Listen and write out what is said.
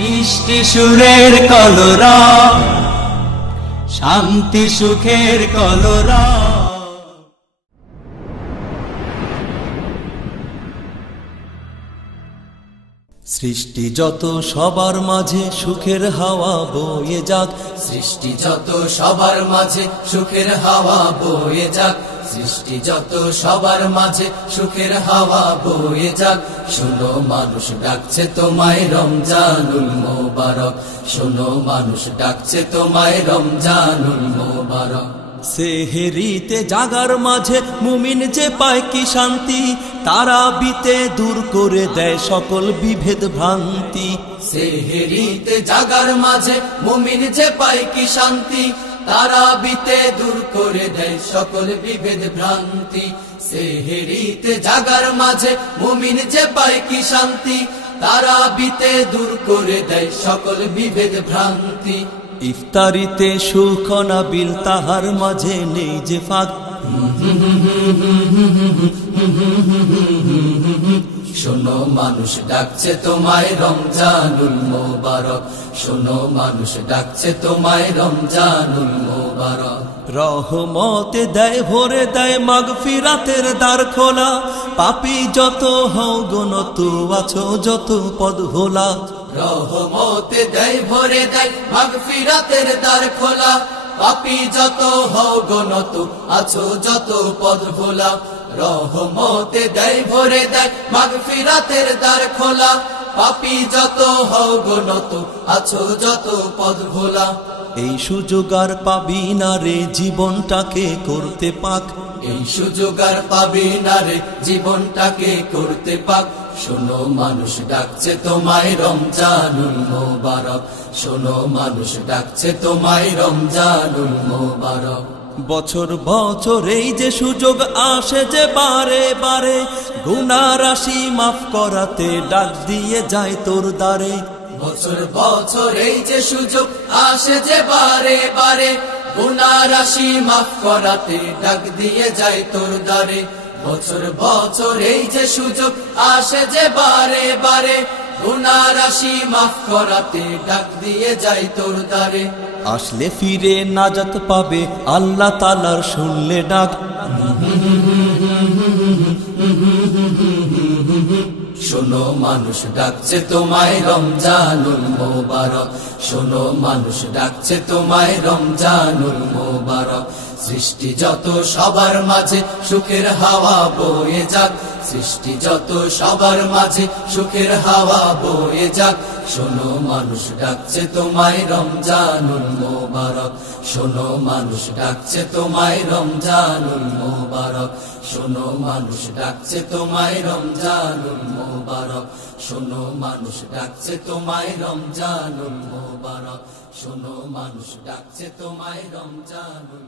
মিষ্টি সুরের কলরা, শান্তি সুখের কলরা। সৃষ্টি যত সবার মাঝে সুখের হাওয়া বয়ে যাক, সৃষ্টি যত সবার মাঝে সুখের হাওয়া বয়ে যাক, সৃষ্টি যত সবার মাঝে সুখের হাওয়া বয়ে যাক। শোনো মানুষ ডাকছে তোমায় রমজানুল মোবারক, শোনো মানুষ ডাকছে তোমায় রমজানুল মোবারক। সেহেরিতে জাগার মাঝে মুমিন যে পায় কি শান্তি, তারাবিতে দূর করে দেয় সকল বিভেদ ভ্রান্তি। সেহেরিতে জাগার মাঝে মুমিন যে পায় কি শান্তি, তারাবিতে দূর করে দেয় সকল বিভেদ ভ্রান্তি। সেহেরিতে জাগার মাঝে মুমিন যে পায় কি শান্তি, তারাবিতে দূর করে দেয় সকল বিভেদ ভ্রান্তি। ইফতারিতে সুখ নাবিল তাহার মাঝে নেই যে ফাঁক, শোনো মানুষ ডাকছে তোমায় রমজানুল মোবারক, শোনো মানুষ ডাকছে তোমায় রমজানুল মোবারক। রহমতে দেয় ভরে দেয় মাগফিরাতের দ্বার খোলা, পাপী যত হও গণত আছো যত পদ ভোলা। রহমতে দেয় ভরে দেয় মাগফিরাতের দ্বার খোলা, পাপী যত হও গণত আছো যত পদ ভোলা। রহমতে দেয় ভরে দেয় মাগফিরাতের দ্বার খোলা, পাপী যত হও গণত আছো যত পদ ভোলা। এই সুযোগ আর পাবি না রে জীবনটাকে করতে পাক, এই সুযোগ আর পাবি না রে জীবনটাকে করতে পাক। শোনো মানুষ ডাকছে তোমায় রমজানুল মোবারক, শোনো মানুষ ডাকছে তোমায় রমজানুল মোবারক। বছর বছর এই যে সুযোগ আসে যে বারে বারে, গুনাহ রাশি মাফ করাতে ডাক দিয়ে যায় তোর দ্বারে। বছর বছর এই যে সুযোগ আসে যে বারে বারে, গুনাহ রাশি মাফ করাতে ডাক দিয়ে যায় তোর দ্বারে। বছর বছর এই যে সুযোগ আসে যে বারে বারে, গুনাহ রাশি মাফ করাতে ডাক দিয়ে যায় তোর দ্বারে। আসলে ফিরে নাজাত পাবে আল্লাহ তাআলার শুনলে ডাক, শোনো মানুষ ডাকছে তোমায় রমজানুল মোবারক, শোনো মানুষ ডাকছে তোমায় রমজানুল মোবারক। সৃষ্টি যত সবার মাঝে সুখের হাওয়া বয়ে যাক, সৃষ্টি যত সবার মাঝে সুখের হাওয়া বয়ে যাক। শোনো মানুষ ডাকছে তোমায় রমজানুল মোবারক, শোনো মানুষ ডাকছে তোমায় রমজানুল মোবারক, শোনো মানুষ ডাকছে তোমায় রমজানুল মোবারক, শোনো মানুষ ডাকছে তোমায় রমজানুল মোবারক, শোনো মানুষ ডাকছে তোমায় রমজানুল